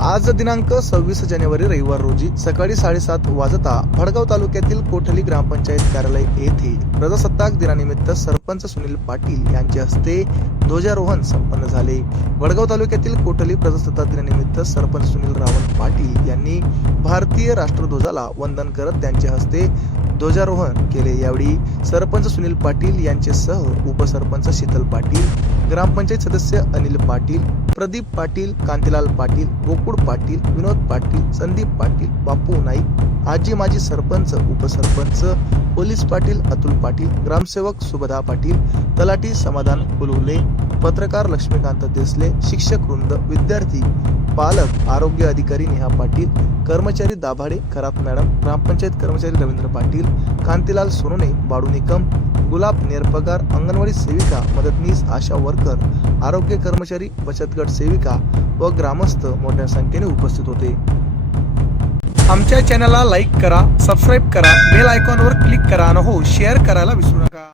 आज दिनांक सव्वीस जानेवारी रविवार रोजी सकाळी साडेसात वाजता भडगाव तालुक्यातील कोठली ग्रामपंचायत कार्यालय येथे प्रजासत्ताक दिनानिमित्त सरपंच सुनील पाटील यांच्या हस्ते ध्वजारोहण संपन्न झाले. वडगाव तालुक्यातील कोठली प्रजासत्ताक दिनानिमित्त सरपंच सुनील रावण पाटील यांनी भारतीय राष्ट्रध्वजाला वंदन करत त्यांच्या हस्ते ध्वजारोहण केले. यावेळी सरपंच सुनील पाटील यांच्यासह उपसरपंच शीतल पाटील ग्रामपंचायत सदस्य अनिल पाटील प्रदीप पाटील कांतीलाल पाटील गोकुळ पाटील विनोद पाटील संदीप पाटील बापू नाईक आजी माजी सरपंच उपसरपंच पोलीस पाटील अतुल पाटील ग्रामसेवक सुभदा पाटील तलाठी समाधान कुलुले पत्रकार लक्ष्मीकांत देसले शिक्षक वृंद विद्यार्थी पालक आरोग्य अधिकारी नेहा पाटील कर्मचारी दाभाडे खरात मॅडम ग्रामपंचायत कर्मचारी रवींद्र पाटील कांतीलाल सोनोने बाळू निकम गुलाब नेरपगार अंगणवाडी सेविका मदतनीस आशा वर्कर आरोग्य कर्मचारी बचत गट सेविका व ग्रामस्थ मोठ्या संख्येने उपस्थित होते. आमच्या चॅनलला लाईक करा सबस्क्राईब करा बेल आयकॉनवर क्लिक करा आणि हो शेअर करायला विसरू नका.